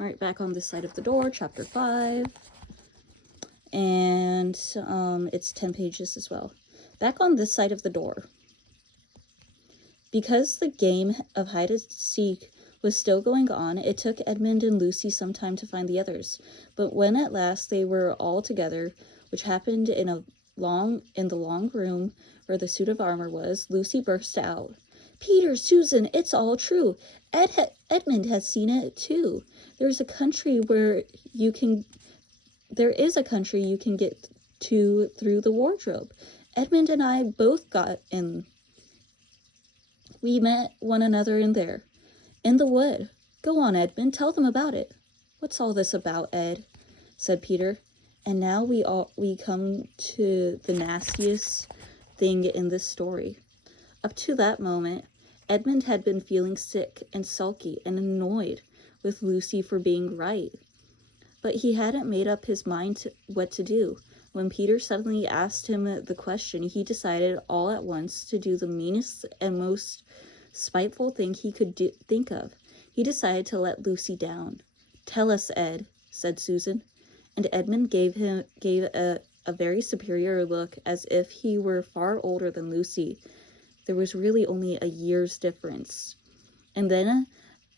All right, back on this side of the door, chapter 5. And it's 10 pages as well. Back on this side of the door. Because the game of hide-and-seek was still going on, it took Edmund and Lucy some time to find the others. But when at last they were all together, which happened in the long room where the suit of armor was, Lucy burst out. "Peter, Susan, it's all true. Edmund has seen it too. There is a country you can get to through the wardrobe. Edmund and I both got in. We met one another in there, in the wood. Go on, Edmund, tell them about it." "What's all this about, Ed?" said Peter. And now we come to the nastiest thing in this story. Up to that moment, Edmund had been feeling sick and sulky and annoyed with Lucy for being right. But he hadn't made up his mind what to do. When Peter suddenly asked him the question, he decided all at once to do the meanest and most spiteful thing he could think of. He decided to let Lucy down. "Tell us, Ed," said Susan. And Edmund gave a very superior look, as if he were far older than Lucy. There was really only a year's difference. And then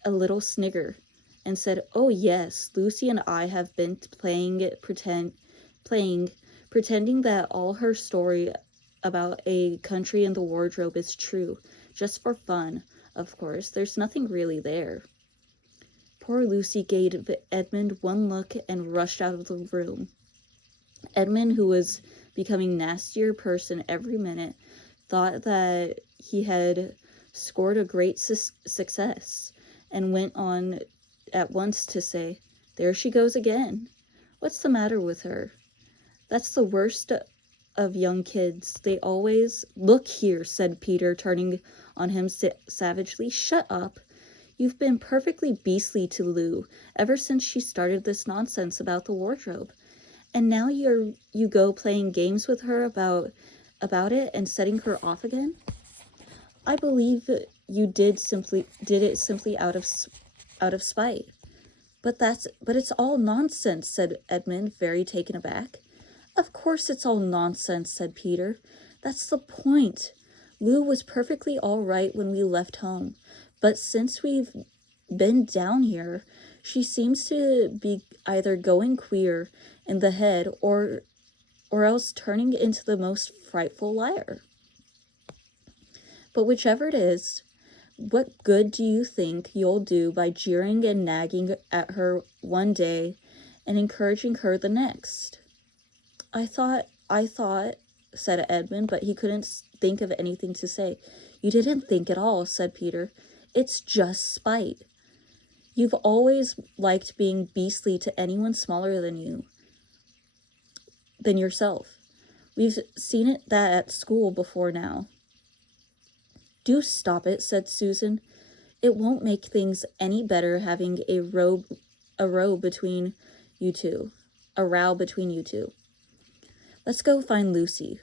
a little snigger, and said, "Oh yes, Lucy and I have been pretending that all her story about a country in the wardrobe is true, just for fun. Of course, there's nothing really there." Poor Lucy gave Edmund one look and rushed out of the room. Edmund, who was becoming nastier person every minute, thought that he had scored a great success, and went on at once to say, "There she goes again. What's the matter with her? That's the worst of young kids. They always—" "Look here," said Peter, turning on him savagely. "Shut up. You've been perfectly beastly to Lou ever since she started this nonsense about the wardrobe. And now you go playing games with her about it and setting her off again. I believe you did it simply out of spite. But it's all nonsense," said Edmund, very taken aback. "Of course it's all nonsense," said Peter. "That's the point. Lou was perfectly all right when we left home, but since we've been down here, she seems to be either going queer in the head or else turning into the most frightful liar. But whichever it is, what good do you think you'll do by jeering and nagging at her one day and encouraging her the next?" I thought, said Edmund, but he couldn't think of anything to say. "You didn't think at all," said Peter. "It's just spite. You've always liked being beastly to anyone smaller than yourself. We've seen that at school before now." "Do stop it," said Susan. "It won't make things any better having a row between you two. Let's go find Lucy."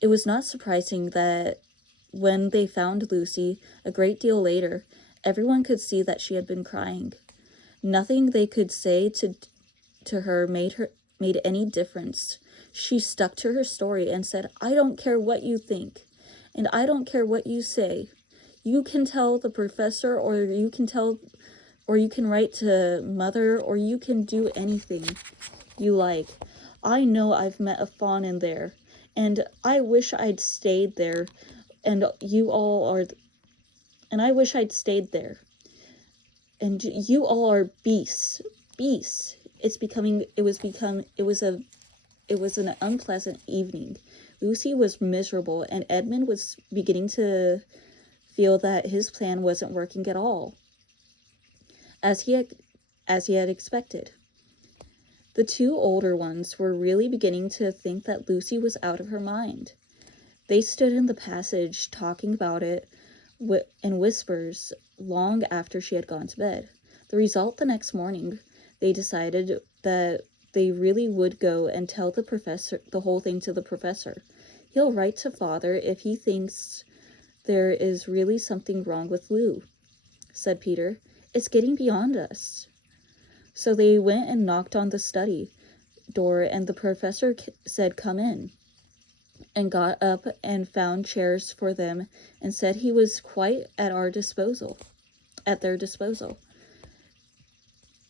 It was not surprising that when they found Lucy, a great deal later, everyone could see that she had been crying. Nothing they could say to her made any difference. She stuck to her story and said, "I don't care what you think, and I don't care what you say. You can tell the professor, or you can write to Mother, or you can do anything you like. I know I've met a fawn in there, and I wish I'd stayed there, and I wish I'd stayed there. And you all are beasts. It was an unpleasant evening. Lucy was miserable, and Edmund was beginning to feel that his plan wasn't working at all, as he had expected. The two older ones were really beginning to think that Lucy was out of her mind. They stood in the passage talking about it in whispers long after she had gone to bed. The result the next morning, they decided that they really would go and tell the whole thing to the professor. "He'll write to Father if he thinks there is really something wrong with Lou," said Peter. "It's getting beyond us." So they went and knocked on the study door, and the professor said, "Come in," and got up and found chairs for them and said he was quite at their disposal.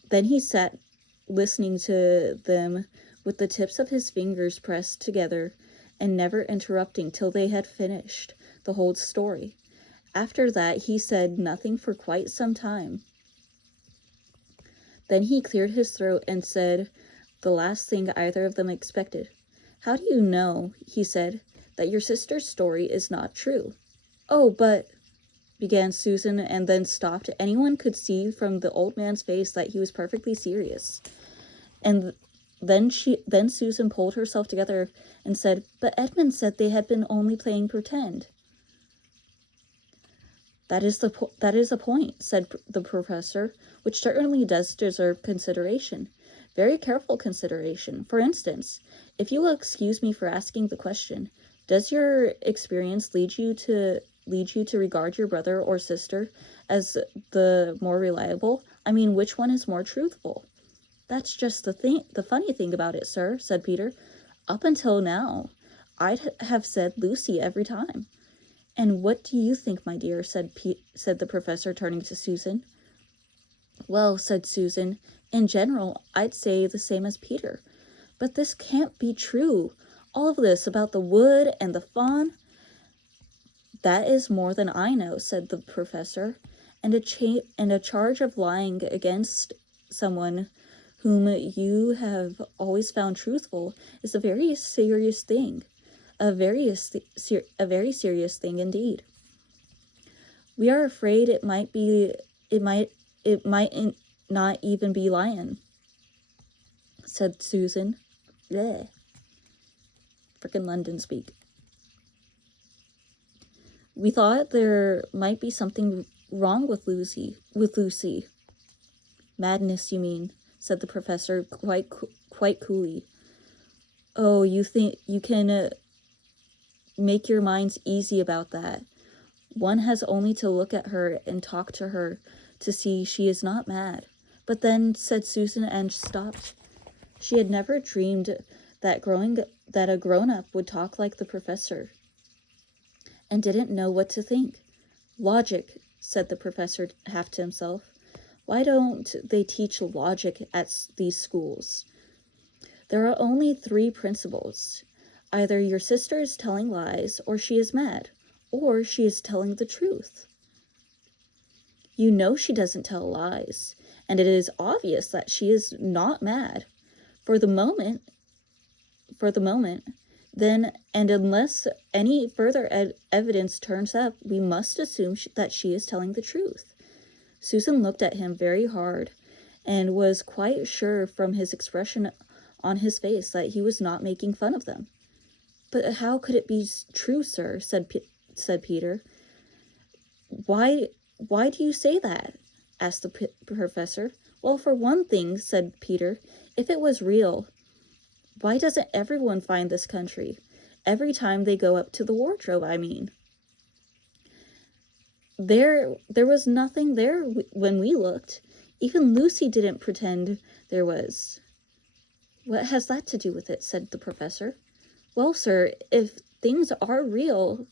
Then he sat listening to them with the tips of his fingers pressed together and never interrupting till they had finished the whole story. After that he said nothing for quite some time. Then he cleared his throat and said the last thing either of them expected. "How do you know," he said, "that your sister's story is not true?" "Oh, but," began Susan, and then stopped. Anyone could see from the old man's face that he was perfectly serious. And then Susan pulled herself together and said, "But Edmund said they had been only playing pretend." That is a point," said the professor, "which certainly does deserve consideration. Very careful consideration. For instance, if you will excuse me for asking the question, does your experience lead you to regard your brother or sister as the more reliable? I mean, which one is more truthful?" "That's just the funny thing about it, sir," said Peter. "Up until now, I'd have said Lucy every time." "And what do you think, my dear?" said the professor, turning to Susan. "Well," said Susan, "in general, I'd say the same as Peter. But this can't be true. All of this about the wood and the fawn." "That is more than I know," said the professor. And a charge of lying against someone whom you have always found truthful is a very serious thing. A very serious thing indeed. We are afraid it might not even be lying," said Susan. Bleh. Frickin' London speak. "We thought there might be something wrong with Lucy. "Madness, you mean," said the professor quite coolly. "Oh, you think you can make your minds easy about that. One has only to look at her and talk to her to see she is not mad." "But then," said Susan, and stopped. She had never dreamed that a grown-up would talk like the professor, and didn't know what to think. "Logic," said the professor half to himself. "Why don't they teach logic at these schools? There are only 3 principles. Either your sister is telling lies, or she is mad, or she is telling the truth. You know she doesn't tell lies, and it is obvious that she is not mad for the moment, then, and unless any further evidence turns up, we must assume that she is telling the truth." Susan looked at him very hard and was quite sure from his expression on his face that he was not making fun of them. "But how could it be true, sir?" said Peter. Why do you say that?" asked the professor. "Well, for one thing," said Peter, "if it was real, why doesn't everyone find this country? Every time they go up to the wardrobe, I mean. There was nothing there when we looked. Even Lucy didn't pretend there was." "What has that to do with it?" said the professor. "Well, sir, if things are real,